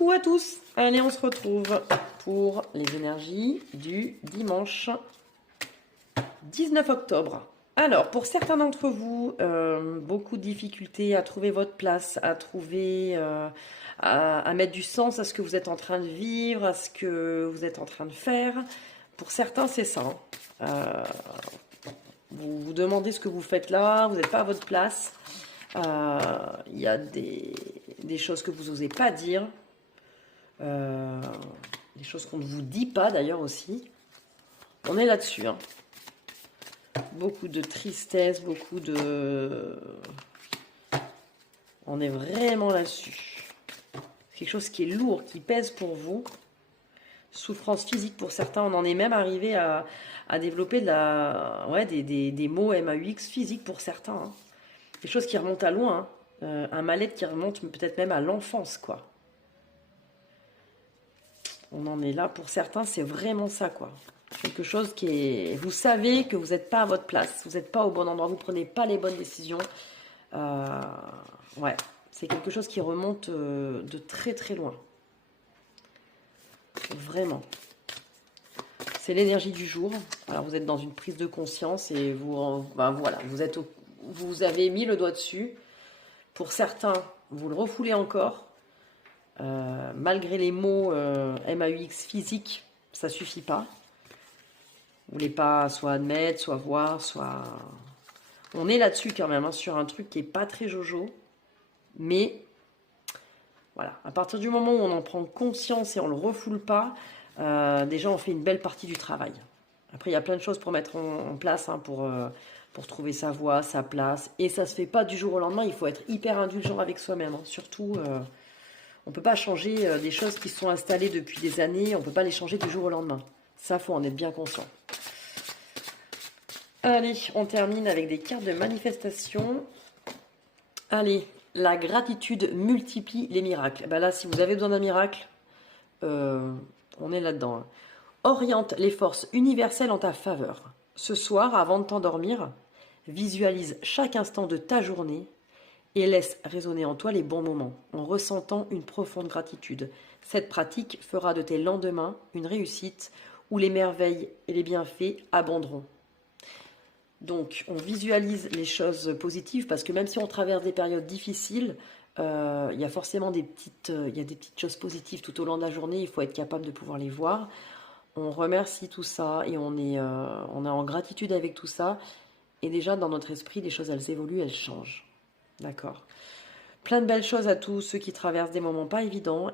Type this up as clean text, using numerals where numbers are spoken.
Coucou à tous. Allez, on se retrouve pour les énergies du dimanche 19 octobre. Alors, pour certains d'entre vous, beaucoup de difficultés à trouver votre place, à trouver, à mettre du sens à ce que vous êtes en train de vivre, à ce que vous êtes en train de faire. Pour certains, c'est ça. Vous vous demandez ce que vous faites là, vous n'êtes pas à votre place. Il y a des choses que vous n'osez pas dire. Des choses qu'on ne vous dit pas d'ailleurs aussi. On est là-dessus. Hein. Beaucoup de tristesse, beaucoup de... On est vraiment là-dessus. Quelque chose qui est lourd, qui pèse pour vous. Souffrance physique pour certains. On en est même arrivé à développer des mots MAUX physiques pour certains. Hein. Des choses qui remontent à loin. Hein. Un mal-être qui remonte peut-être même à l'enfance, quoi. On en est là. Pour certains, c'est vraiment ça, quoi. Quelque chose qui est... Vous savez que vous n'êtes pas à votre place. Vous n'êtes pas au bon endroit. Vous ne prenez pas les bonnes décisions. Ouais. C'est quelque chose qui remonte de très, très loin. Vraiment. C'est l'énergie du jour. Alors, vous êtes dans une prise de conscience et voilà, vous avez mis le doigt dessus. Pour certains, vous le refoulez encore. Malgré les mots MAUX physiques, ça suffit pas. Vous voulez pas soit admettre, soit voir, soit... On est là-dessus quand même, hein, sur un truc qui est pas très jojo. Mais, voilà, à partir du moment où on en prend conscience et on le refoule pas, déjà on fait une belle partie du travail. Après, il y a plein de choses pour mettre en place, hein, pour trouver sa voie, sa place. Et ça se fait pas du jour au lendemain, il faut être hyper indulgent avec soi-même. Hein. Surtout, on peut pas changer des choses qui sont installées depuis des années, on peut pas les changer du jour au lendemain. Ça, faut en être bien conscient. Allez, on termine avec des cartes de manifestation. Allez, la gratitude multiplie les miracles. Ben là, si vous avez besoin d'un miracle, on est là-dedans. Hein. Oriente les forces universelles en ta faveur. Ce soir, avant de t'endormir, visualise chaque instant de ta journée et laisse résonner en toi les bons moments, en ressentant une profonde gratitude. Cette pratique fera de tes lendemains une réussite où les merveilles et les bienfaits abonderont. Donc, on visualise les choses positives parce que même si on traverse des périodes difficiles, il y a forcément des petites choses positives tout au long de la journée. Il faut être capable de pouvoir les voir. On remercie tout ça et on est en gratitude avec tout ça. Et déjà, dans notre esprit, les choses, elles évoluent, elles changent. D'accord. Plein de belles choses à tous ceux qui traversent des moments pas évidents.